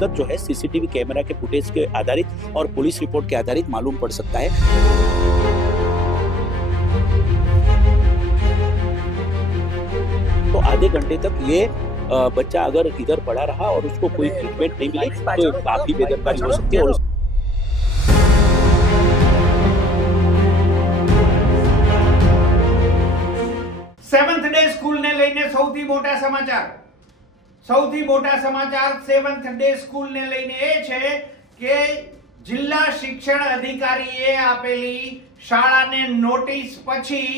हकीकत जो है सीसीटीवी कैमरा के फुटेज के आधारित और पुलिस रिपोर्ट के आधारित मालूम पड़ सकता है। तो आधे घंटे तक ये बच्चा अगर इधर पड़ा रहा और उसको कोई ट्रीटमेंट नहीं मिली तो काफी बेदरकारी हो सकती है। और સેવન્થ ડે સ્કૂલને લઈને સૌથી મોટા સમાચાર સેવન્થ ડે સ્કૂલને લઈને એ છે કે જિલ્લા શિક્ષણ અધિકારીએ આપેલી શાળાને નોટિસ પછી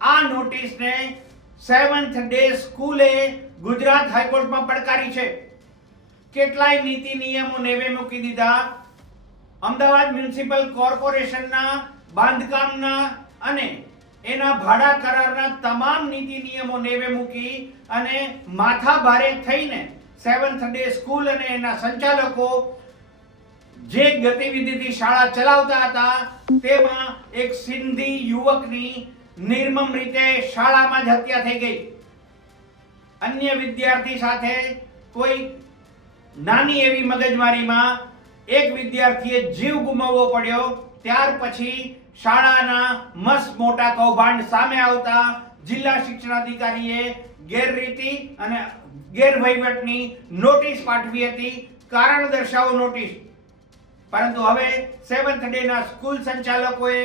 આ નોટિસને સેવન્થ ડે સ્કૂલે ગુજરાત હાઈકોર્ટમાં પડકારી છે। કેટલાય નીતિ નિયમો નેવે મૂકી દીધા। અમદાવાદ મ્યુનિસિપલ કોર્પોરેશનના બાંધકામના અને એના ભાડા કરારના તમામ નીતિ નિયમો નેવે મૂકી અને માથા ભારે થઈને સેવન્થ ડે સ્કૂલ અને એના સંચાલકો જે ગતિવિધિથી શાળા ચલાવતા હતા તેમાં એક સિંધી યુવકની નિર્મમ રીતે શાળામાં જ હત્યા થઈ ગઈ। અન્ય વિદ્યાર્થી સાથે કોઈ નાની એવી મગજમારીમાં એક વિદ્યાર્થીએ જીવ ગુમાવવો પડ્યો। ત્યાર પછી શાળાના મસ્ત મોટા કૌભાંડ સામે આવતા જિલ્લા શિક્ષણાધિકારીએ ગેરરીતિ અને ગેરવહીવટની નોટિસ પાઠવી હતી, કારણ દર્શાવો નોટિસ। પરંતુ હવે સેવન્થ ડેના સ્કૂલ સંચાલકોએ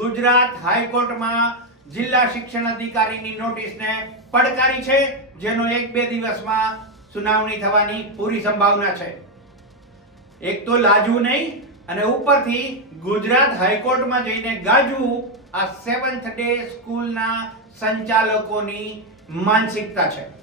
ગુજરાત હાઈકોર્ટમાં જિલ્લા શિક્ષણ અધિકારીની નોટિસને પડકારી છે, જેનો 1-2 દિવસમાં સુનાવણી થવાની પૂરી સંભાવના છે। એક તો લાજવું નહીં અને ઉપરથી ગુજરાત હાઈકોર્ટમાં જઈને ગાજવું, આ સેવન્થ ડે સ્કૂલના સંચાલકોની માનસિકતા છે।